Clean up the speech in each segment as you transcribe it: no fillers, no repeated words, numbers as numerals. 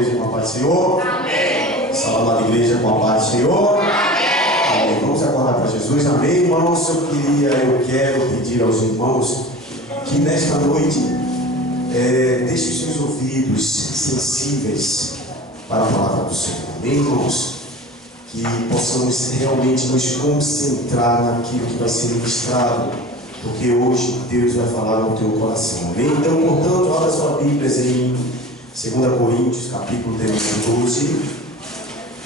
igreja com a paz do Senhor. Amém. Salve a igreja com a paz do Senhor. Amém. Vamos acordar para Jesus. Amém, irmãos. Eu quero pedir aos irmãos que nesta noite deixem os seus ouvidos sensíveis para a palavra do Senhor. Amém, irmãos? Que possamos realmente nos concentrar naquilo que vai ser ministrado, porque hoje Deus vai falar no teu coração. Amém? Então, portanto, abra sua Bíblia em 2 Coríntios, capítulo 12,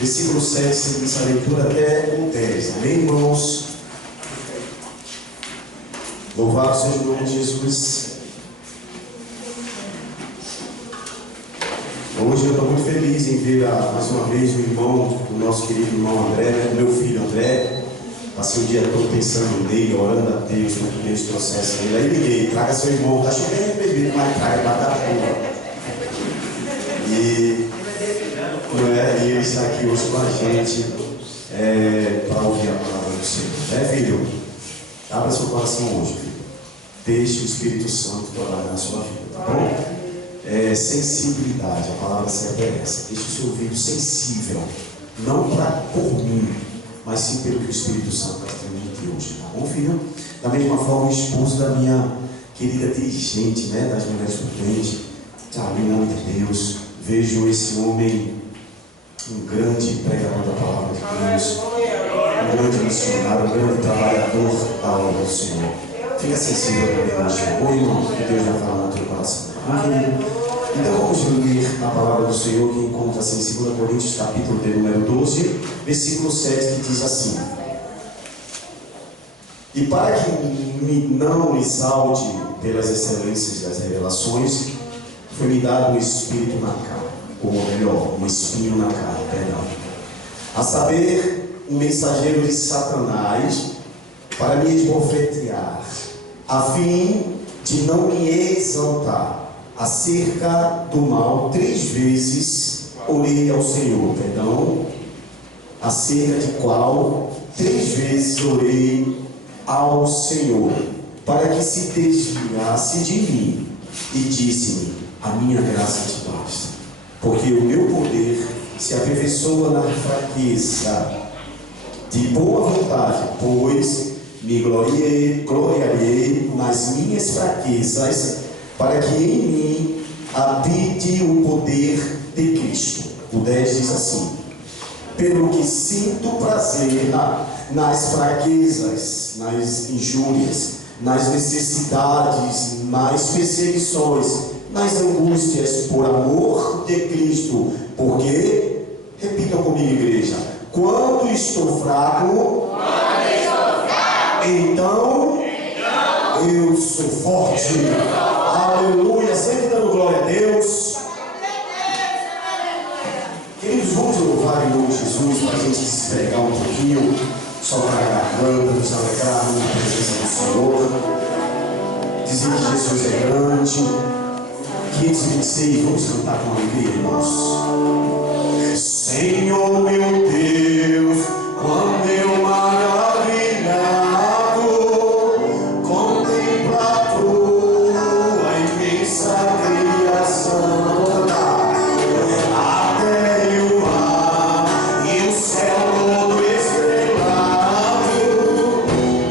versículo 7, seguindo essa leitura até o 10. Amém, irmãos? Louvado seja o nome de Jesus. Hoje eu estou muito feliz em ver mais uma vez o irmão, o nosso querido irmão André, meu filho André. Passei o dia todo pensando nele, orando a Deus para que Deus trouxesse ele. Aí liguei, traga seu irmão, está chovendo, bebê, mas traga, batata boa. E ele está aqui hoje com a gente para ouvir a palavra do Senhor. Filho? Abra seu coração hoje, filho. Deixe o Espírito Santo trabalhar na sua vida, tá bom? Sensibilidade, a palavra certa é essa. Deixe o seu ouvido sensível, não por mim, mas sim pelo que o Espírito Santo está transmitindo hoje, tá bom, filho? Da mesma forma, o esposo da minha querida dirigente, das mulheres prudentes, em nome de Deus, vejo esse homem, um grande pregador da palavra de Deus, um grande missionário, um grande trabalhador da obra do Senhor. Fica sensível para Deus, irmão, que Deus vai falar no teu coração. Então vamos ler a palavra do Senhor, que encontra-se em 2 Coríntios, capítulo de número 12, versículo 7, que diz assim: E para que não me exalte pelas excelências das revelações, foi-me dado um espírito na carne, ou melhor, um espinho na carne, perdão, a saber, um mensageiro de Satanás, para me esbofetear, a fim de não me exaltar acerca do mal. 3 vezes orei ao Senhor, acerca de qual 3 vezes orei ao Senhor, para que se desviasse de mim, e disse-me: a minha graça te basta, porque o meu poder se aperfeiçoa na fraqueza. De boa vontade, pois, me gloriarei nas minhas fraquezas, para que em mim habite o poder de Cristo. O 10 diz assim: pelo que sinto prazer nas fraquezas, nas injúrias, nas necessidades, nas perseguições, nas angústias, por amor de Cristo. Porque, repitam comigo, igreja, quando estou fraco, então eu sou forte. Aleluia, sempre dando glória a Deus. Queridos, vamos louvar em nome de Jesus, para a gente se pegar um pouquinho, soltar a garganta, nos alegrar na presença do Senhor, dizer que Jesus é grande. 526, vamos cantar com alegria, irmãos. Senhor meu Deus, quando eu maravilhado contemplo a tua imensa criação, a terra e o mar e o céu todo estrelado,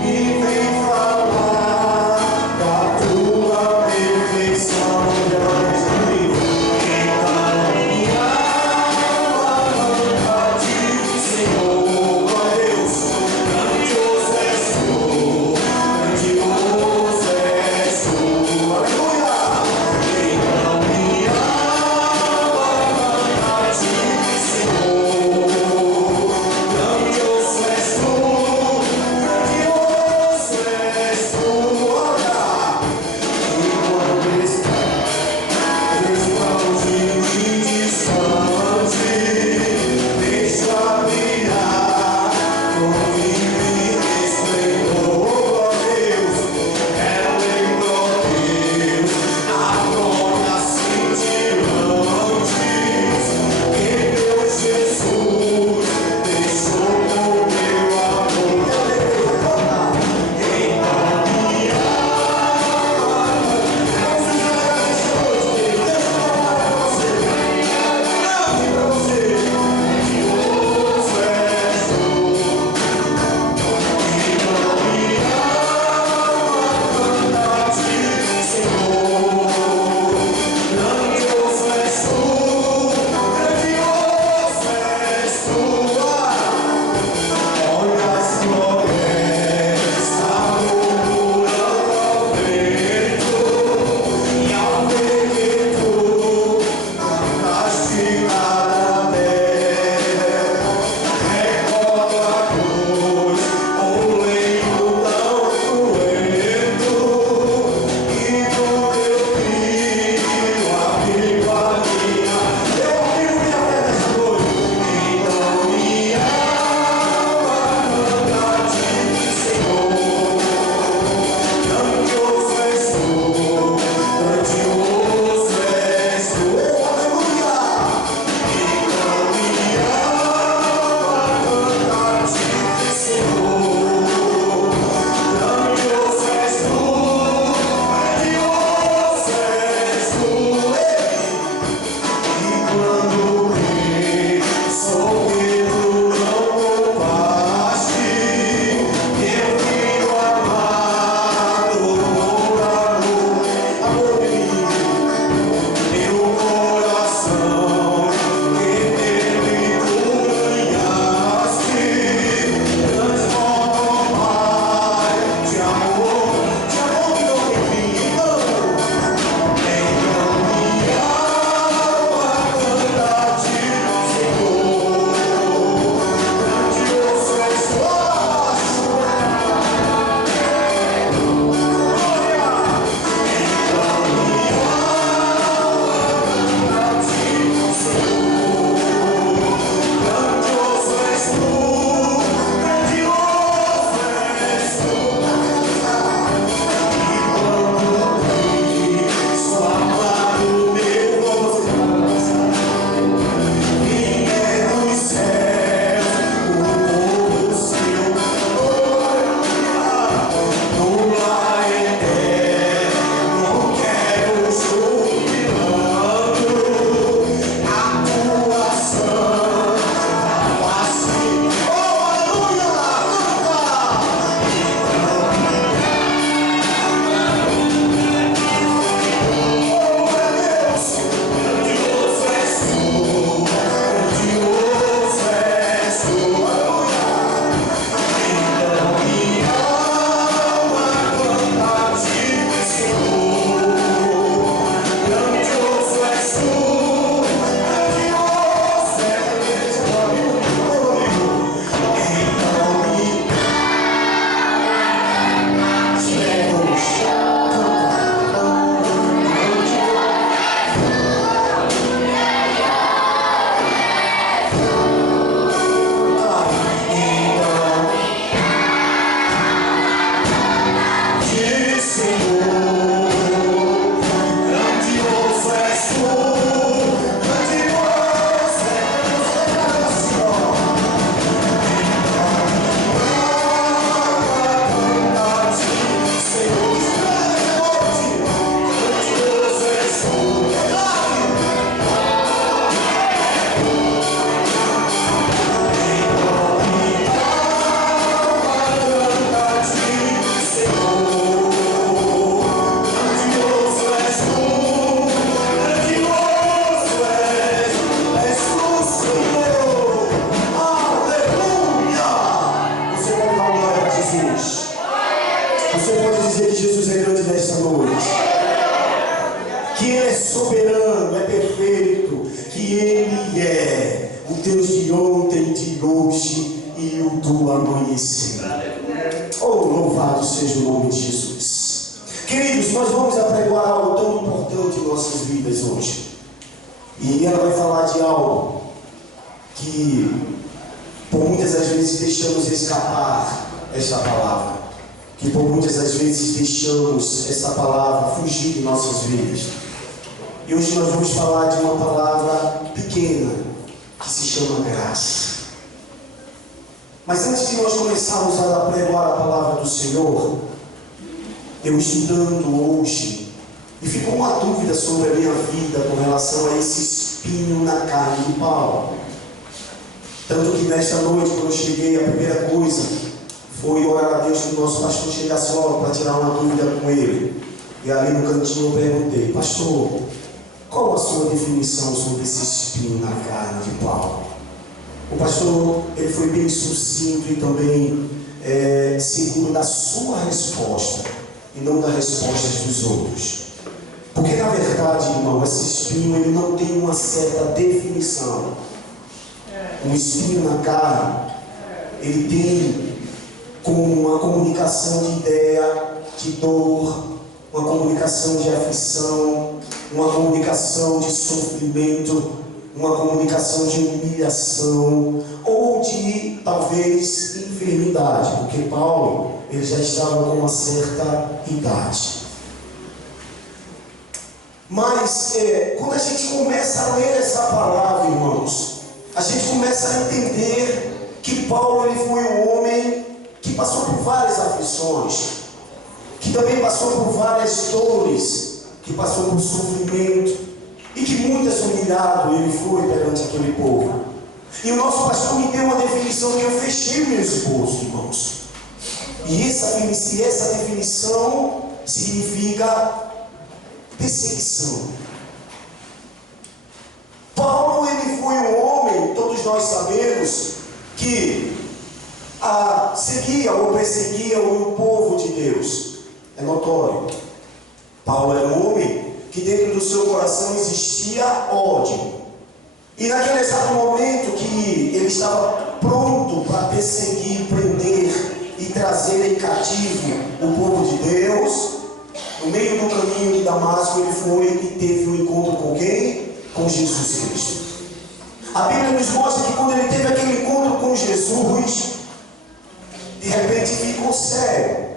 e vem falar da tua perfeição. Então minha de hoje e o do amanhecer. Oh, louvado seja o nome de Jesus. Queridos, nós vamos apregoar algo tão importante em nossas vidas hoje. E ela vai falar de algo que por muitas das vezes deixamos escapar esta palavra. Que por muitas das vezes deixamos essa palavra fugir de nossas vidas. E hoje nós vamos falar de uma palavra pequena, que se chama graça. Mas antes de nós começarmos a pregoar a palavra do Senhor, eu estudando hoje, e ficou uma dúvida sobre a minha vida com relação a esse espinho na carne de Paulo. Tanto que nesta noite, quando eu cheguei, a primeira coisa foi orar a Deus que o nosso pastor chegasse logo para tirar uma dúvida com ele. E ali no cantinho eu perguntei: pastor, qual a sua definição sobre esse espinho na carne de Paulo? O pastor, ele foi bem sucinto e também seguro da sua resposta e não das respostas dos outros. Porque na verdade, irmão, esse espinho ele não tem uma certa definição. Um espinho na carne, ele tem como uma comunicação de ideia, de dor, uma comunicação de aflição, uma comunicação de sofrimento, uma comunicação de humilhação ou de talvez enfermidade, porque Paulo ele já estava com uma certa idade. Mas quando a gente começa a ler essa palavra, irmãos, a gente começa a entender que Paulo ele foi um homem que passou por várias aflições, que também passou por várias dores, que passou por sofrimento, e que muitas humilhado ele foi perante aquele povo. E o nosso pastor me deu uma definição que eu fechei meu esboço, irmãos. E essa definição significa perseguição. Paulo ele foi um homem, todos nós sabemos, que seguia ou perseguia o povo de Deus. É notório. Paulo era um homem que dentro do seu coração existia ódio. E naquele exato momento que ele estava pronto para perseguir, prender e trazer em cativo o povo de Deus, no meio do caminho de Damasco ele foi e teve um encontro com quem? Com Jesus Cristo. A Bíblia nos mostra que quando ele teve aquele encontro com Jesus, de repente ficou cego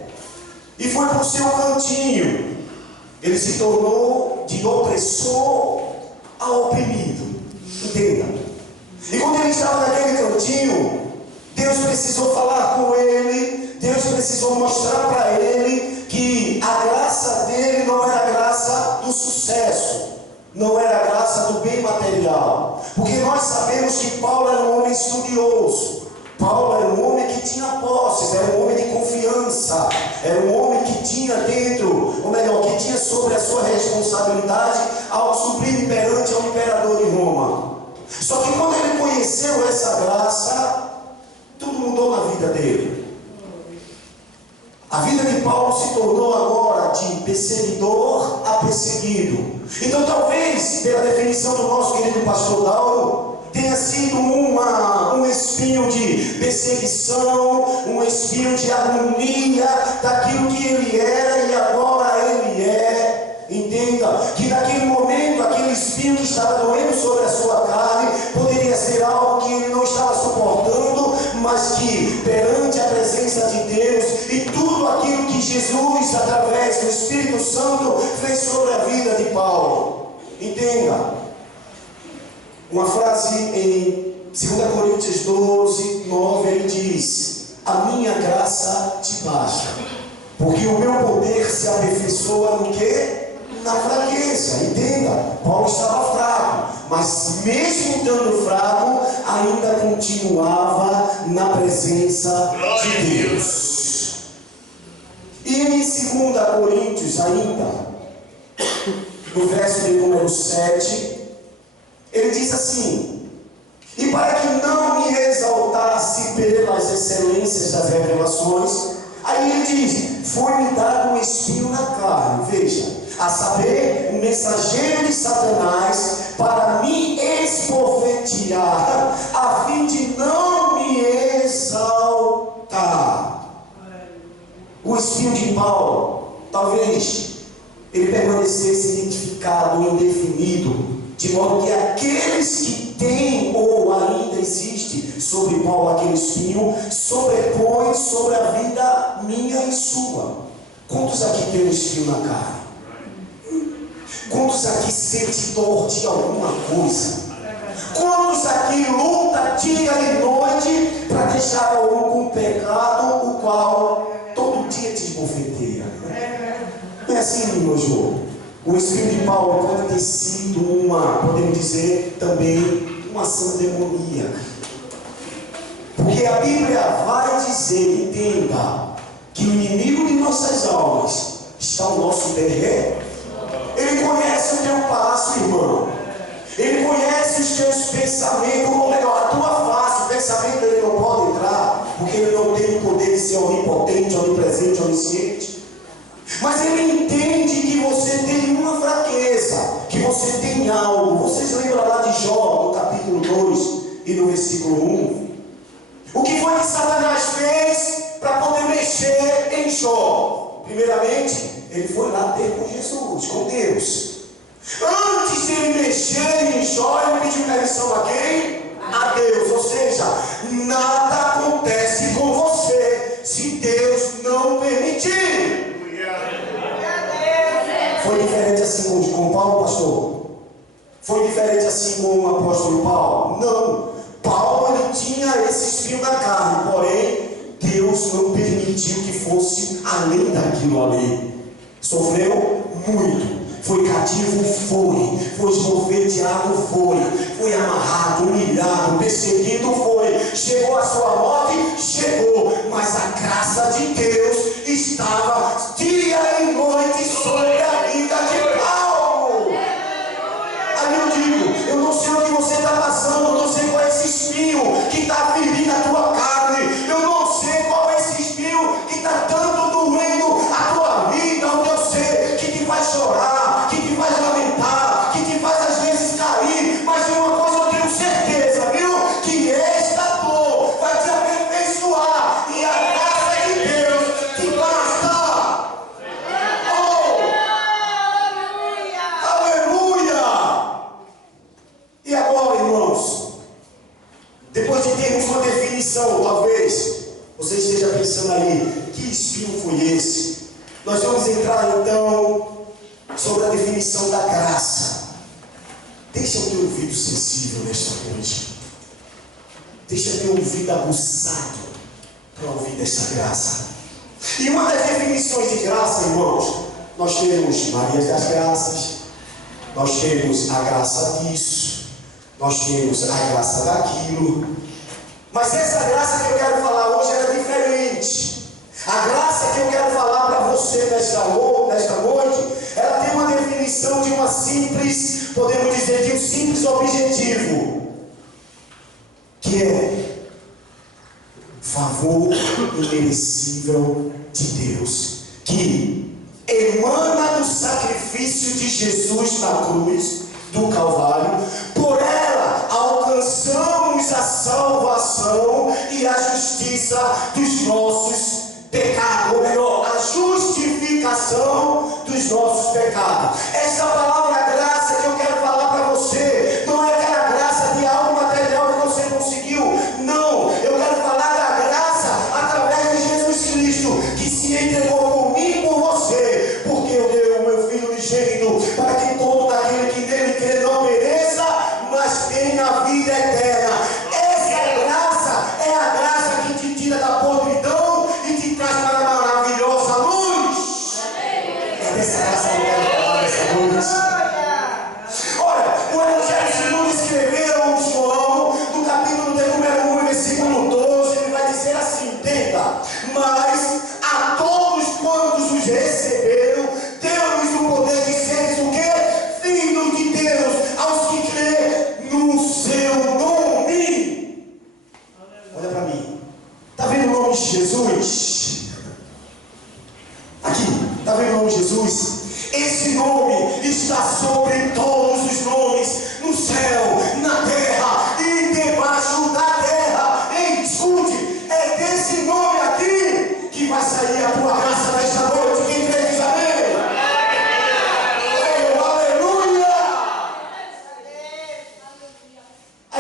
e foi para o seu cantinho. Ele se tornou de opressor a oprimido. Entenda. E quando ele estava naquele cantinho, Deus precisou falar com ele, Deus precisou mostrar para ele que a graça dele não era a graça do sucesso, não era a graça do bem material. Porque nós sabemos que Paulo era um homem estudioso. Paulo era um homem que tinha posses, era um homem de confiança, era um homem que tinha dentro, ou melhor, que tinha sobre a sua responsabilidade ao suprir perante ao imperador de Roma. Só que quando ele conheceu essa graça, tudo mudou na vida dele. A vida de Paulo se tornou agora de perseguidor a perseguido. Então talvez, pela definição do nosso querido pastor Dauro, tenha sido um espinho de perseguição, um espinho de agonia daquilo que ele era e agora ele é. Entenda que naquele momento aquele espinho que estava doendo sobre a sua carne poderia ser algo que ele não estava suportando, mas que perante a presença de Deus e tudo aquilo que Jesus através do Espírito Santo fez sobre a vida de Paulo. Entenda. Uma frase em 2 Coríntios 12, 9, ele diz: a minha graça te basta, porque o meu poder se aperfeiçoa no quê? Na fraqueza. Entenda, Paulo estava fraco, mas mesmo estando fraco, ainda continuava na presença de Deus. E em 2 Coríntios ainda, no verso de número 7, ele diz assim: e para que não me exaltasse pelas excelências das revelações, aí ele diz: foi-me dado um espinho na carne, veja, a saber, um mensageiro de Satanás, para me esbofetear, a fim de não me talvez ele permanecesse identificado, indefinido, de modo que aqueles que têm ou ainda existe sobre Paulo aquele espinho, sobrepõe sobre a vida minha e sua. Quantos aqui tem um espinho na carne? Quantos aqui sente dor de alguma coisa? Quantos aqui luta dia e noite para deixar algum pecado, o qual todo dia te esbofeteia? Não é assim, meu João? O espinho de Paulo pode ter sido podemos dizer também, uma ação demoníaca. Porque a Bíblia vai dizer, entenda, que o inimigo de nossas almas está ao nosso derredor. Ele conhece o teu passo, irmão. Ele conhece os teus pensamentos, ou melhor, a tua face. O pensamento ele não pode entrar, porque ele não tem o poder de ser onipotente, onipresente, onisciente. Mas ele entende que você tem uma fraqueza, que você tem algo. Vocês lembram lá de Jó, no capítulo 2 e no versículo 1? O que foi que Satanás fez para poder mexer em Jó? Primeiramente, ele foi lá ter com Jesus, com Deus. Antes de ele mexer em Jó, ele pediu permissão a quem? A Deus. Ou seja, nada acontece com você se Deus não permitir. Foi diferente assim com Paulo, pastor? Foi diferente assim com o apóstolo Paulo? Não. Paulo ele tinha esse espinho na carne, porém Deus não permitiu que fosse além daquilo ali. Sofreu muito. Foi cativo, foi esbofeteado, foi amarrado, humilhado, perseguido, chegou a sua morte, chegou, mas a graça de Deus estava dia e noite sobre a vida de Paulo. Aí eu digo, eu não sei o que você está passando, eu não sei qual é esse espinho que está ferindo a tua carne, eu não sei qual é esse espinho que está tanto doendo a tua vida, o teu ser, que te faz chorar, que te faz lamentar, que te faz às vezes cair, mas de uma coisa eu tenho certeza, viu? Que esta dor vai te aperfeiçoar e a graça de Deus te basta. Oh! Aleluia! E agora, irmãos, depois de termos uma definição, talvez você esteja pensando aí, que espinho foi esse? Nós vamos entrar então sobre a definição da graça. Deixa o teu ouvido sensível nesta noite. Deixa o teu ouvido aguçado para ouvir desta graça. E uma das definições de graça, irmãos, nós temos Maria das Graças, nós temos a graça disso, nós temos a graça daquilo. Mas essa graça que eu quero falar hoje é diferente. A graça que eu quero falar para você nesta noite, ela tem uma definição de uma simples, podemos dizer, de um simples objetivo, que é favor imerecível de Deus, que emana do sacrifício de Jesus na cruz do Calvário. Por ela alcançamos a salvação e a justiça dos nossos pecados, ou melhor, a justificação dos nossos pecados. Essa palavra graça que eu quero falar para você não é aquela graça de algo material que você conseguiu, não. Eu quero falar da graça através de Jesus Cristo, que se entregou por mim e por você, porque eu dei o meu Filho unigênito para que todo aquele que nele crê não pereça, mas tenha a vida eterna. Essa graça é a graça que te tira da podridão e te traz para a maravilhosa luz. É dessa graça que eu quero falar nessa noite. Olha, o Evangelho segundo escreveu João, no capítulo de número 1, versículo 12, ele vai dizer assim, entenda: mas a todos quantos os receberam, deu-lhes o poder de seres o quê? Filhos de Deus, aos que crê no seu nome. Olha para mim. Está vendo o nome de Jesus? Aqui, está vendo o nome de Jesus? Esse nome está sobre todos os nomes, no céu, na terra e debaixo da terra. Ei, escute, é desse nome aqui que vai sair a tua graça nesta noite. Quem crê diz amém?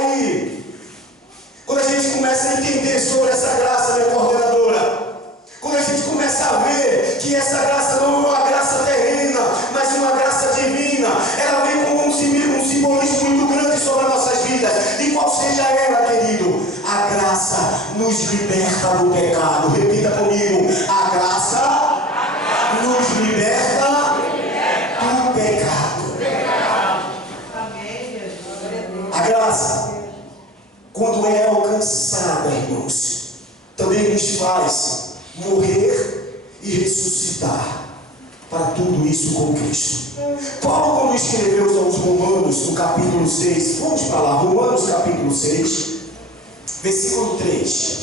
Aí, quando a gente começa a entender sobre essa graça, minha coordenadora, quando a gente começa a ver que essa graça não é uma graça terrena, mas uma graça divina, ela vem com um simbolismo muito grande sobre as nossas vidas. E qual seja ela, querido? A graça nos liberta do pecado. Repita comigo: a graça nos liberta do pecado. A graça, quando é alcançada, irmãos, também nos faz morrer e ressuscitar para tudo isso com Cristo. Paulo, quando escreveu aos Romanos, no capítulo 6, vamos para lá, Romanos capítulo 6, versículo 3.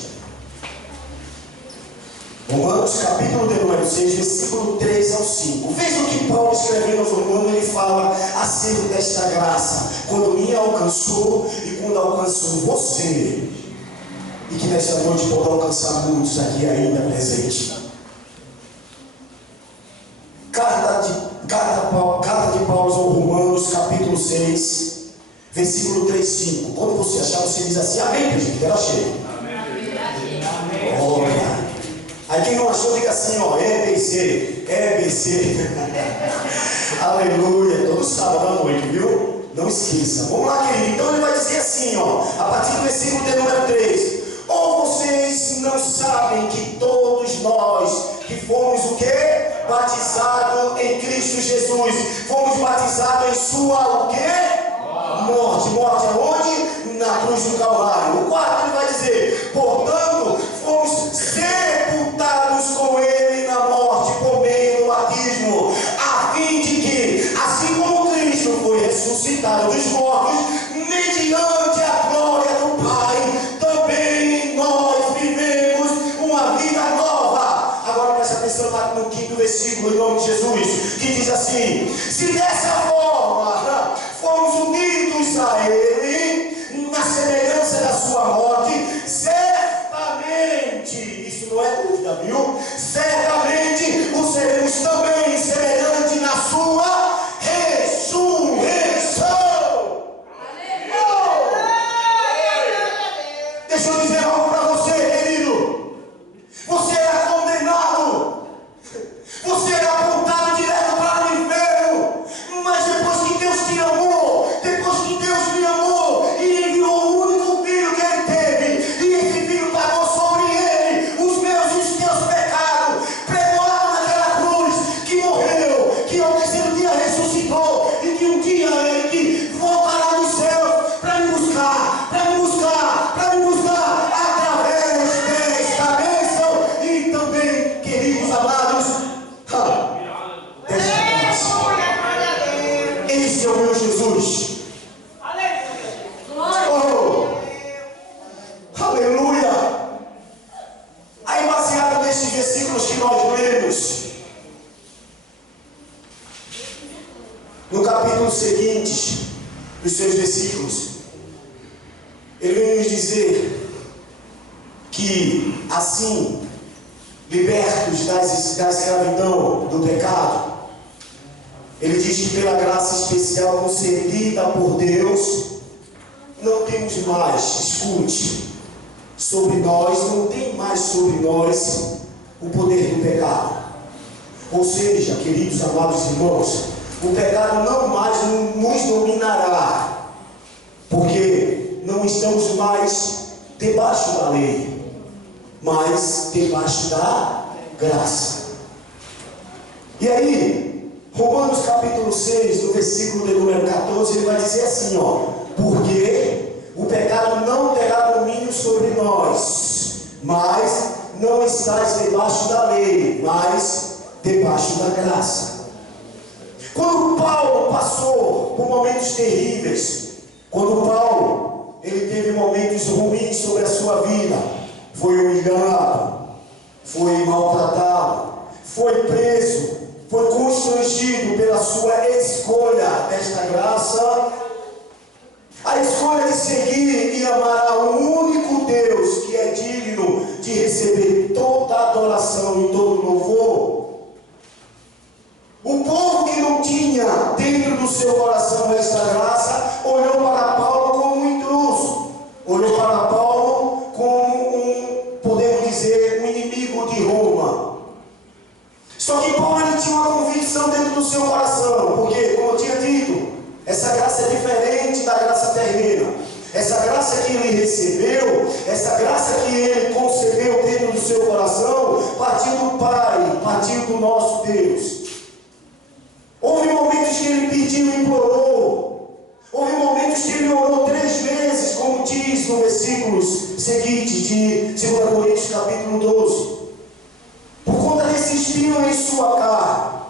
Romanos capítulo de número 6, versículo 3 ao 5. Veja o que Paulo escrevendo aos Romanos, ele fala acerca desta graça, quando me alcançou e quando alcançou você, e que nesta noite pode alcançar muitos aqui ainda presentes. Carta de Paulo aos Romanos, capítulo 6, versículo 3, 5. Quando você achar, você diz assim: amém, gente, eu achei. Amém. Glória. Aí quem não achou, diga assim, ó, EBC. Aleluia. Todo sábado à noite, viu? Não esqueça. Vamos lá, querido. Então ele vai dizer assim, ó, a partir do versículo de número 3. Ou vocês não sabem que todos nós que fomos o quê? Batizados em Cristo Jesus, fomos batizados em sua o quê? Morte aonde? Na cruz do Calvário. O 4 ele vai dizer: portanto, fomos sepultados com ele na morte por meio do batismo, a fim de que, assim como Cristo foi ressuscitado dos mortos, mediante a glória do Pai, também nós vivemos uma vida nova. Agora presta atenção no 5º versículo, em nome de Jesus, que diz assim: se dessa forma fomos unidos a Ele, na semelhança da sua morte, certamente, isso não é dúvida, viu? Certamente o seremos também semelhante na sua ressurreição. Deixa eu dizer algo para você, querido. Você era condenado. Você era apontado direto para o inferno. Mas depois que Deus te amou, depois que Deus me amou e enviou o único filho que Ele teve, e esse filho pagou sobre ele os meus e os teus pecados, pregou lá naquela cruz, que morreu, que ao terceiro dia ressuscitou, e que um dia Ele que voltará dos céus para me buscar, através desta bênção. E também, queridos amados, desta graça. Esse é o meu Jesus. Oh, aleluia. Aí, baseado nesses versículos que nós lemos, no capítulo seguinte, dos seus versículos, ele vem nos dizer que, assim, libertos da escravidão do pecado, ele diz que pela graça especial concedida por Deus, não temos mais, escute, sobre nós, não tem mais sobre nós o poder do pecado. Ou seja, queridos amados irmãos, o pecado não mais nos dominará, porque não estamos mais debaixo da lei, mas debaixo da graça. E aí, Romanos capítulo 6, no versículo de número 14, ele vai dizer assim, ó: porque o pecado não terá domínio sobre nós, mas não estáis debaixo da lei, mas debaixo da graça. Quando Paulo passou por momentos terríveis, quando Paulo ele teve momentos ruins sobre a sua vida, foi humilhado, foi maltratado, foi preso, foi constrangido pela sua escolha desta graça, a escolha de seguir e amar ao único Deus que é digno de receber toda a adoração e todo o louvor. O povo que não tinha dentro do seu coração esta graça olhou para Paulo como um intruso. graça que ele recebeu, essa graça que ele concebeu dentro do seu coração, partiu do Pai, partiu do nosso Deus. Houve momentos que ele pediu e implorou. Houve momentos que ele orou 3 vezes, como diz no versículos seguintes de 2 Coríntios capítulo 12. Por conta desse espinho em sua carne.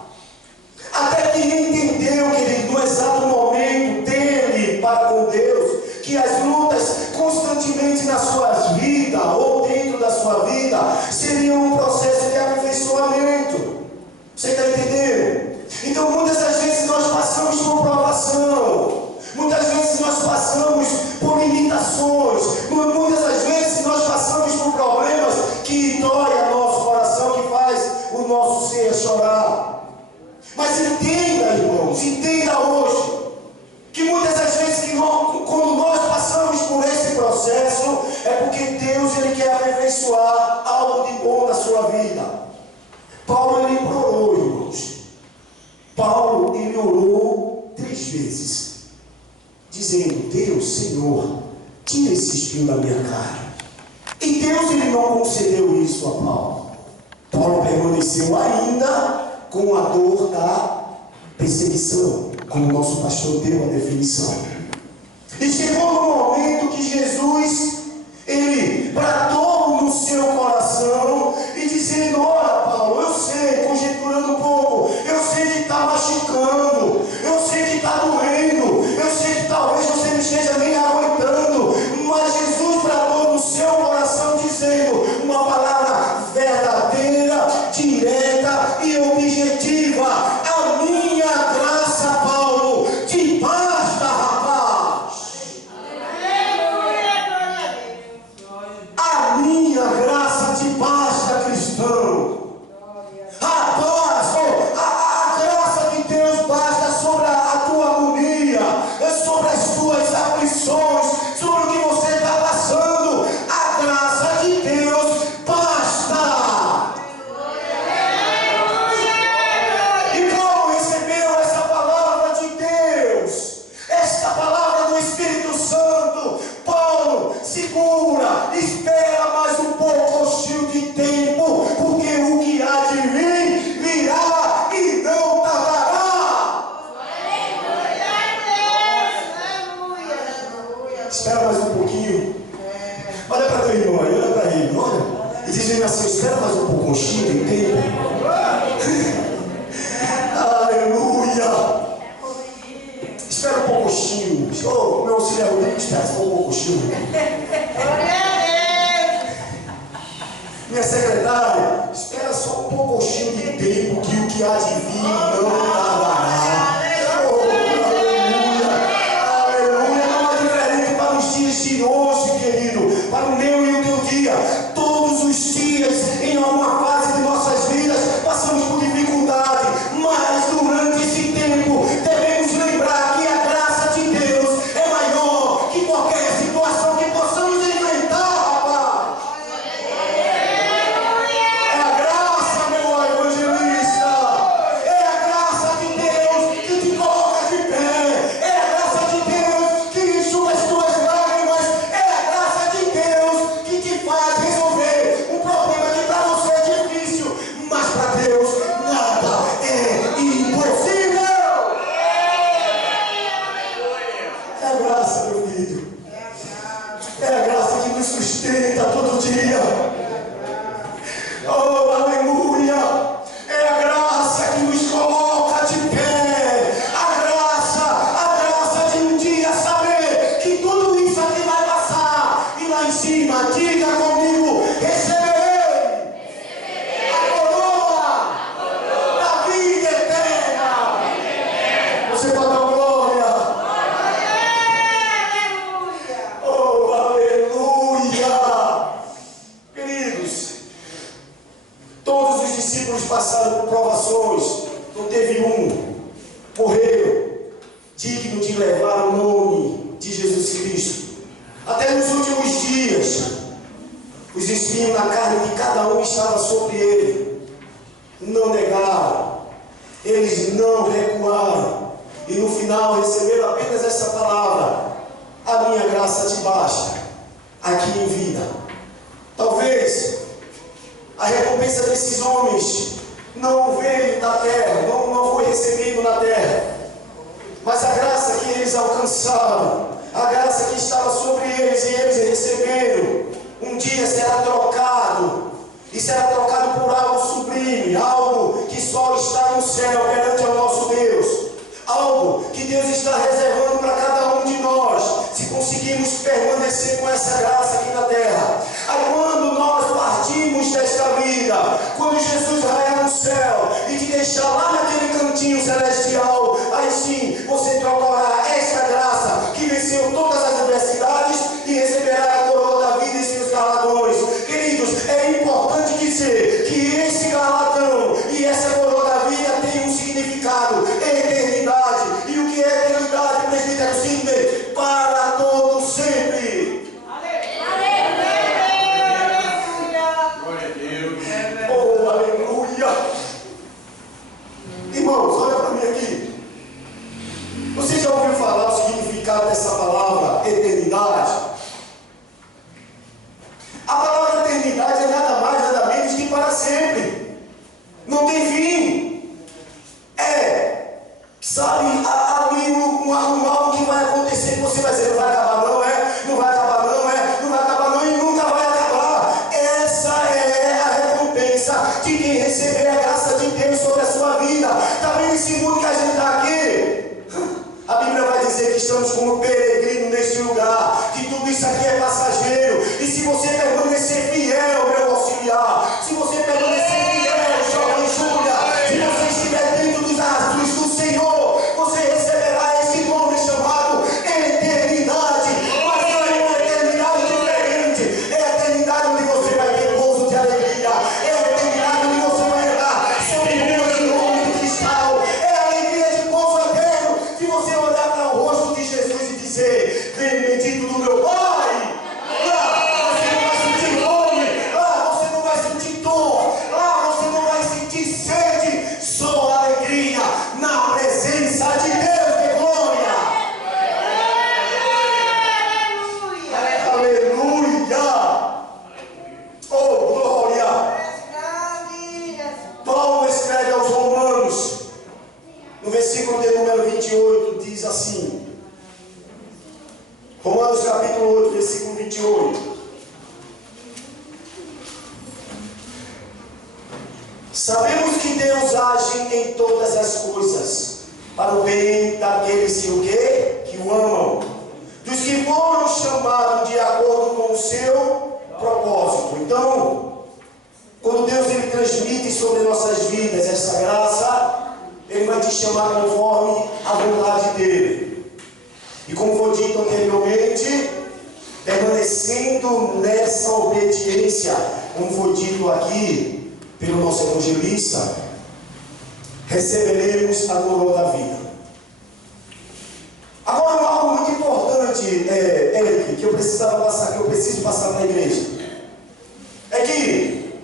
Até que entendeu, querido, no exato momento dele para com Deus, que as lutas constantemente na sua vida, ou dentro da sua vida, seriam um processo de aperfeiçoamento. Você está entendendo? Então muitas das vezes nós passamos por provação, muitas vezes nós passamos por limitações, muitas das vezes nós passamos por problemas que dói a nosso coração, que faz o nosso ser chorar. Mas entenda, irmãos, entenda hoje, que muitas das vezes quando nós passamos por esse processo, é porque Deus ele quer aperfeiçoar algo de bom na sua vida. Paulo ele implorou, irmãos. Paulo ele orou 3 vezes, dizendo: Deus, Senhor, tira esse espinho da minha carne. E Deus ele não concedeu isso a Paulo. Paulo permaneceu ainda com a dor da perseguição, como o nosso pastor deu a definição. E chegou no momento que Jesus, ele bradou no seu coração e dizendo: olha, Paulo, eu sei, conjecturando um pouco, eu sei que está machucando, eu sei que está doendo, eu sei que talvez você não esteja nem aguentando, mas Jesus bradou no seu coração dizendo uma palavra verdadeira, direta e objetiva: a minha graça, Paulo, te basta, rapaz. A minha graça te basta, cristão. Rapaz, a graça de Deus basta sobre a tua agonia, sobre as tuas aflições, sobre o que você está passando. A graça de Deus basta. E Paulo recebeu essa palavra de Deus, esta palavra do Espírito Santo. Paulo segura, espera mais um pouco de tempo, porque o que há de vir, virá e não tardará. Espera mais um pouquinho. Olha para teu irmão, olha para ele, olha. E diz assim: espera mais um pouco de tempo. Aleluia. Espera um pouquinho. Oh, meu auxiliar Rodrigo, espera só um pouquinho. Minha secretária, espera só um pouquinho de tempo, que o que há de vir não tardará. Oh, aleluia, aleluia. Não é diferente para os dias de hoje, querido, para o meu e o teu dia. Todos os dias, em alguma fase de nossas vidas, passamos por dificuldade, mas durante esse tempo devemos lembrar que a graça de Deus é maior que qualquer situação que possamos enfrentar, rapaz. É a graça, meu evangelista, é a graça de Deus que te coloca de pé, é a graça de Deus que enxuga as tuas lágrimas, é a graça de Deus que te faz resolver um problema que para você é difícil, mas para Deus nada é impossível. É a graça, meu filho. É a graça que nos sustenta todo dia. Oh, aleluia. É a graça que nos coloca de pé. A graça de um dia saber que tudo isso aqui vai passar. E lá em cima, diga comigo: receberei a coroa da vida eterna. Você pode dar glória. Oh, aleluia. Queridos, todos os discípulos passaram por provações, não teve um morreu digno de levar o nome de Jesus Cristo. Até nos últimos dias, os espinhos na carne de cada um estava sobre ele. Não negaram, eles não recuaram, e no final receberam apenas essa palavra: a minha graça te basta aqui em vida. Talvez a recompensa desses homens não veio da terra, não foi recebido na terra, mas a graça que eles alcançaram, a graça que estava sobre eles e eles receberam, um dia será trocado, e será trocado por algo sublime, algo que só está no céu perante o nosso Deus, algo que Deus está reservando para cada um de nós, se conseguirmos permanecer com essa graça aqui na terra. Aí quando nós partimos desta vida, quando Jesus raiar no céu e te deixar lá naquele cantinho celestial, aí sim você trocará esta graça que venceu todas as adversidades e receberá a coroa da vida e seus galardões. Queridos, é importante dizer que esse galardão e essa coroa da vida tem um significado, eternidade. E o que é eternidade, presbítero Sidney? Para todo sempre. Oh, aleluia! Irmãos, olha para mim aqui. Você já ouviu falar o significado dessa palavra eternidade? A palavra eternidade é nada mais, nada menos que para sempre. Não tem fim. Sabe, ali algo que vai acontecer, que você vai dizer, não vai acabar não, não vai acabar não, não vai acabar não e nunca vai acabar. Essa é a recompensa de quem receber a graça de Deus sobre a sua vida. Está vendo esse mundo que a gente está aqui? A Bíblia vai dizer que estamos como peregrinos neste lugar, que tudo isso aqui é passageiro. E se você permanecer fiel, meu auxiliar, se você permanecer fiel, jovem Júlia, se você estiver dentro dos astros do Senhor, você receberá esse nome chamado eternidade. Mas não é uma eternidade diferente, é a eternidade onde você vai ter gozo de alegria, é a eternidade onde você vai andar sobre ruas de ouro de cristal, é a alegria de gozo eterno de você olhar para o rosto de Jesus e dizer: vem bendito do meu Pai. Lá você não vai sentir fome, lá você não vai sentir dor, lá você não vai sentir sede, só alegria na presença de Deus de glória. Aleluia! Oh, glória! Paulo escreve aos Romanos, no versículo de número 28, diz assim, Romanos capítulo 8, versículo 28. Sabemos que Deus age em todas as coisas para o bem daqueles que o quê? Que o amam, dos que foram chamados de acordo com o seu propósito. Então, quando Deus ele transmite sobre nossas vidas essa graça, Ele vai te chamar conforme a vontade dEle. E como foi dito anteriormente, permanecendo nessa obediência, como foi dito aqui pelo nosso evangelista, receberemos a coroa da vida. Agora, algo muito importante, Eric, que eu precisava passar, que eu preciso passar para a igreja, é que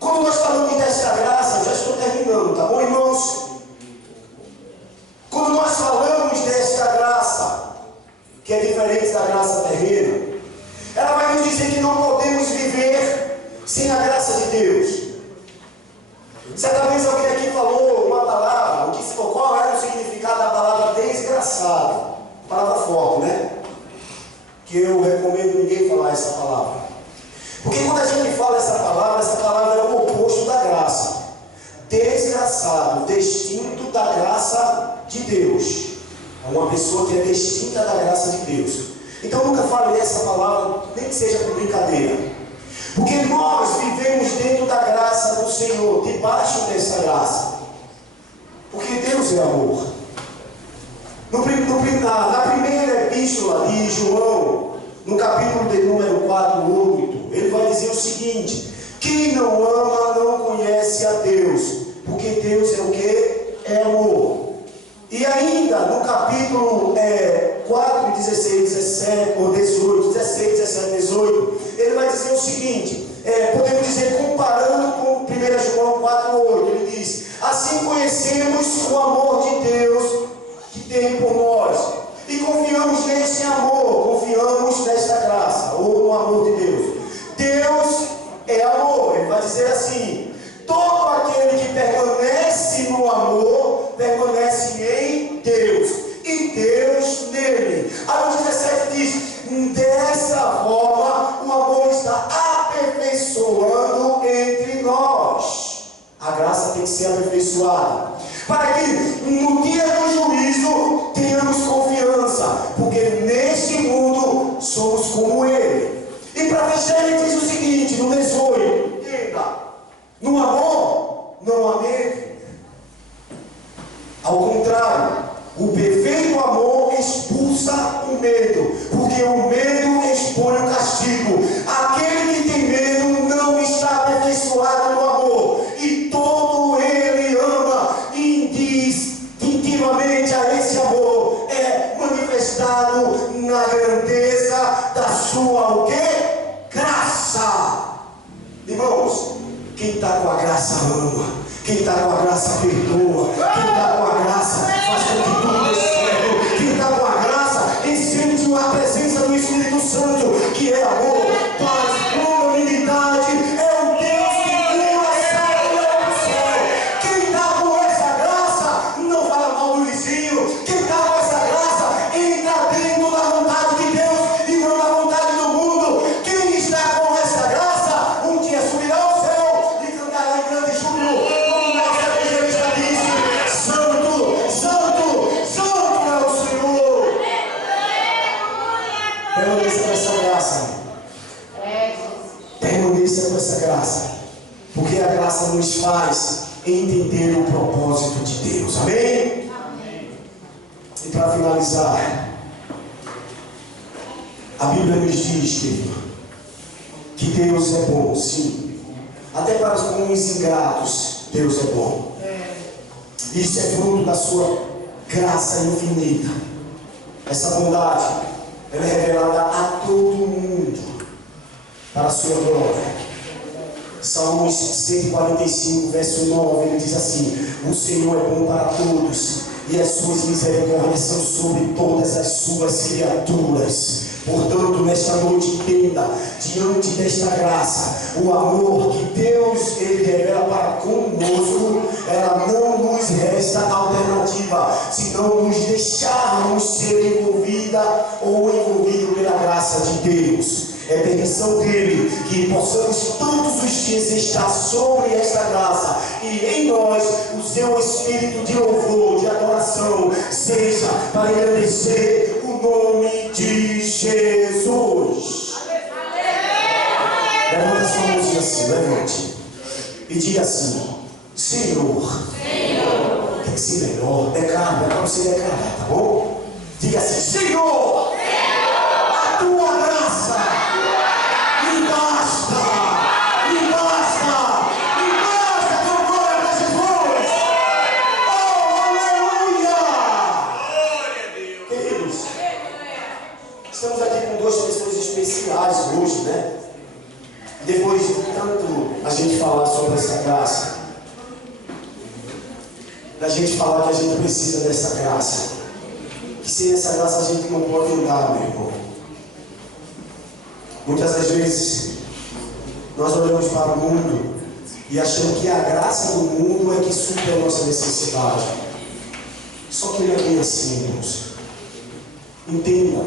quando nós falamos desta graça, já estou terminando, tá bom, irmãos? Quando nós falamos desta graça, que é diferente da graça terrena, ela vai nos dizer que não podemos viver sem a graça de Deus. Certa vez alguém aqui falou uma palavra, qual era o significado da palavra desgraçado? Palavra forte, né? Que eu recomendo ninguém falar essa palavra. Porque quando a gente fala essa palavra é o oposto da graça. Desgraçado, distinto da graça de Deus. É uma pessoa que é distinta da graça de Deus. Então nunca fale essa palavra, nem que seja por brincadeira. Porque nós vivemos dentro da graça do Senhor, debaixo dessa graça. Porque Deus é amor. Na primeira epístola de João, no capítulo de número 4, 8, ele vai dizer o seguinte: quem não ama não conhece a Deus, porque Deus é o que? É amor. E ainda no capítulo 4, 16, 17, ou 18, 16, 17, 18, ele vai dizer o seguinte, podemos dizer, comparando com 1 João 4, 8, ele diz: assim conhecemos o amor de Deus que tem por nós, e confiamos nesse amor, somos como Ele. E para fechar, ele diz o seguinte, no 18, entenda, no amor não há medo. Ao contrário, o perfeito amor expulsa o medo, porque o medo expõe o castigo. Aquele que tem medo não está aperfeiçoado no amor, e todo ele ama instintivamente a esse amor. É manifestado na grandeza da sua o quê? Graça. Irmãos, quem está com a graça ama. Quem está com a graça perdoa. Quem está com a graça faz com que tudo dê certo. Quem está com a graça sente a presença do Espírito Santo, que é amor, paz, longanimidade. É o Deus que cura a célula do céu. Quem está com essa graça não fala mal do vizinho. Quem está com essa graça entra dentro da vontade de Deus e não da vontade do mundo. Quem está com essa graça um dia subirá ao céu e cantará em grande júbilo. Permaneça com essa graça. Permaneça com essa graça. Porque a graça nos faz entender o propósito de Deus. Amém? Amém. E para finalizar, a Bíblia nos diz, querido, que Deus é bom, sim. Até para os ingratos, Deus é bom. Isso é fruto da sua graça infinita. Essa bondade, ela é revelada a todo mundo para a sua glória. Salmos 145, verso 9, ele diz assim: o Senhor é bom para todos, e as suas misericórdias são sobre todas as suas criaturas. Portanto, nesta noite, entenda, diante desta graça, o amor que Deus ele revela para conosco, ela não nos resta alternativa, senão nos deixarmos ser envolvida ou envolvido pela graça de Deus. É permissão dele que possamos todos os dias estar sobre esta graça e em nós o seu espírito de louvor, de adoração, seja para engrandecer o nome de Jesus. Levanta sua mãozinha assim, levante e diga assim: Senhor, tem que ser melhor, declara, para você declarar, tá bom? Diga assim: Senhor, a tua graça me basta, me basta, me basta, com glória para Jesus. Oh, aleluia! Queridos, estamos aqui com duas pessoas especiais hoje, né? Depois de tanto a gente falar sobre essa graça, da gente falar que a gente precisa dessa graça, que sem essa graça a gente não pode andar, meu irmão. Muitas das vezes nós olhamos para o mundo e achamos que a graça do mundo é que supre a nossa necessidade. Só que não é bem assim, irmãos. Entenda,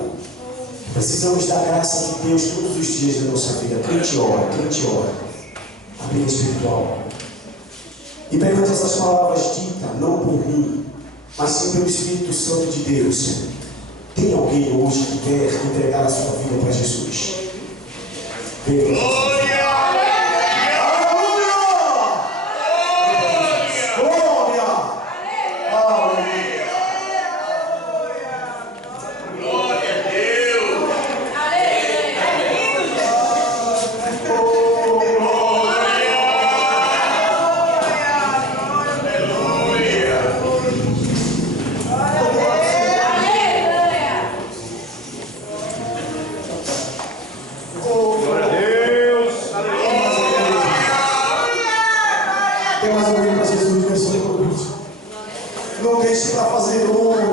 precisamos da graça de Deus todos os dias da nossa vida. Crente ora, a vida espiritual. E pergunta essas palavras ditas, não por mim, mas sim pelo Espírito Santo de Deus. Tem alguém hoje que quer entregar a sua vida para Jesus? Glória! Não deixe para fazer outro.